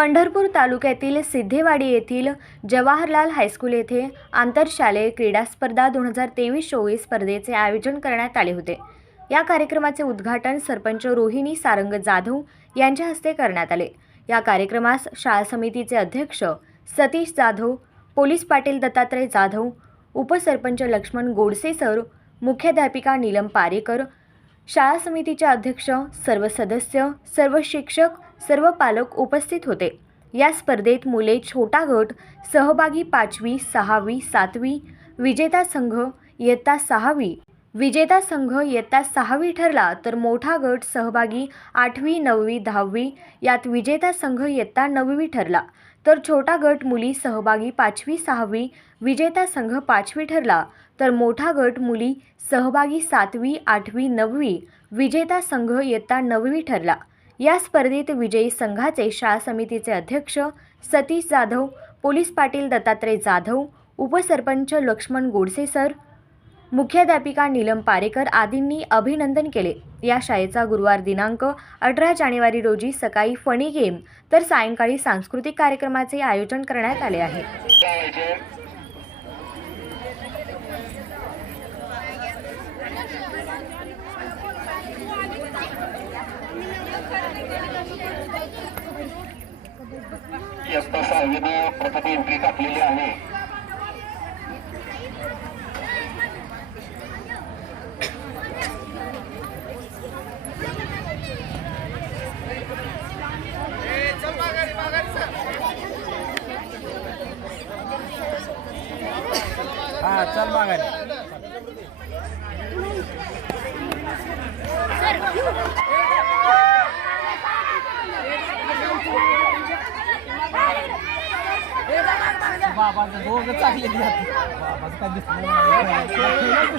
पंढरपूर तालुक्यातील सिद्धेवाडी येथील जवाहरलाल हायस्कूल येथे आंतरशालेय क्रीडा स्पर्धा दोन हजार तेवीस चोवीस स्पर्धेचे आयोजन करण्यात आले होते. या कार्यक्रमाचे उद्घाटन सरपंच रोहिणी सारंग जाधव यांच्या हस्ते करण्यात आले. या कार्यक्रमास शाळा समितीचे अध्यक्ष सतीश जाधव पोलीस पाटील दत्तात्रय जाधव उपसरपंच लक्ष्मण गोडसे सर मुख्याध्यापिका नीलम पारेकर शाळा समितीचे अध्यक्ष सर्व सदस्य सर्व शिक्षक सर्व पालक उपस्थित होते. या स्पर्धेत मुले छोटा गट सहभागी पाचवी सहावी सातवी विजेता संघ इयत्ता सहावी विजेता संघ इयत्ता सहावी ठरला तर मोठा गट सहभागी आठवी नववी दहावी यात विजेता संघ इयत्ता नववी ठरला तर छोटा गट मुली सहभागी पाचवी सहावी विजेता संघ पाचवी ठरला तर मोठा गट मुली सहभागी सातवी आठवी नववी विजेता संघ इयत्ता नववी ठरला. या स्पर्धेत विजयी संघाचे शाळा समितीचे अध्यक्ष सतीश जाधव पोलीस पाटील दत्तात्रय जाधव उपसरपंच लक्ष्मण गोडसे सर मुख्याध्यापिका नीलम पारेकर आदींनी अभिनंदन केले. या शाळेचा गुरुवार दिनांक अठरा जानेवारी रोजी सकाळी फणी गेम तर सायंकाळी सांस्कृतिक कार्यक्रमाचे आयोजन करण्यात आले आहे. इयत्ता सहावीने प्रथम एंट्री टाकलेली आहे. हा चल माघारी. बाबाचं दोघं चांगले बाबाचं काय दिसलं